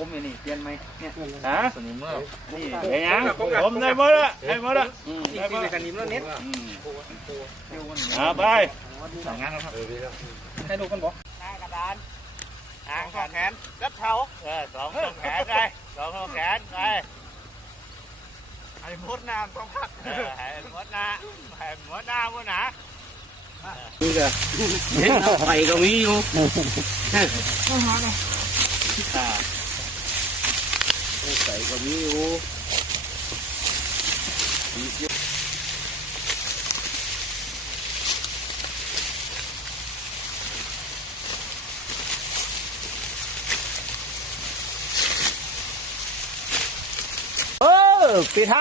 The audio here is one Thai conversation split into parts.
ผมนี่เปลี่ยนไหมเนี่ยฮะสนิมเมื่อนี่เดี๋ยวยังผมได้หมดละได้หมดละอืมได้หมดละอืมเอาไปสองงานแล้วครับให้ดูกันบอกหน้ากระดานหางสองแขนรัดเท้าเออสองสองแขนได้สองสองแขนไปไอ้มดน้ำต้องพักเออให้หมดหน้าให้หมดหน้าหมดหนานี่ก็เห็นไฟก็มีอยู่ ใส่ก็มีอยู่เออปีท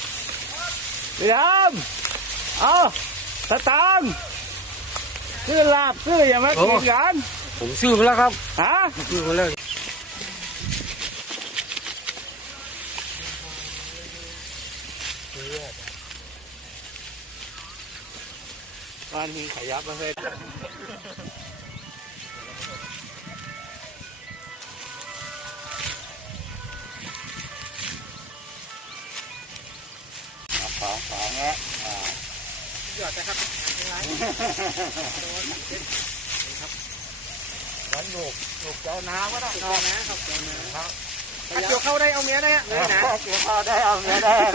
ำปีทำเอาสตางค์ซื้อลาบซื้ออย่างมากินกันผมซื้อไปแล้วครับฮะซื้อไปแล้ว วันนี้ขยับมาเลยสองสองแล้วยอดนะครับวันลูกลูกเจ้าน้ำก็ได้เอานะครับเจ้านะเกี่ยวเข้าได้เอาเมียได้เลยนะเกี่ยวพอได้เอาเงี้ยได้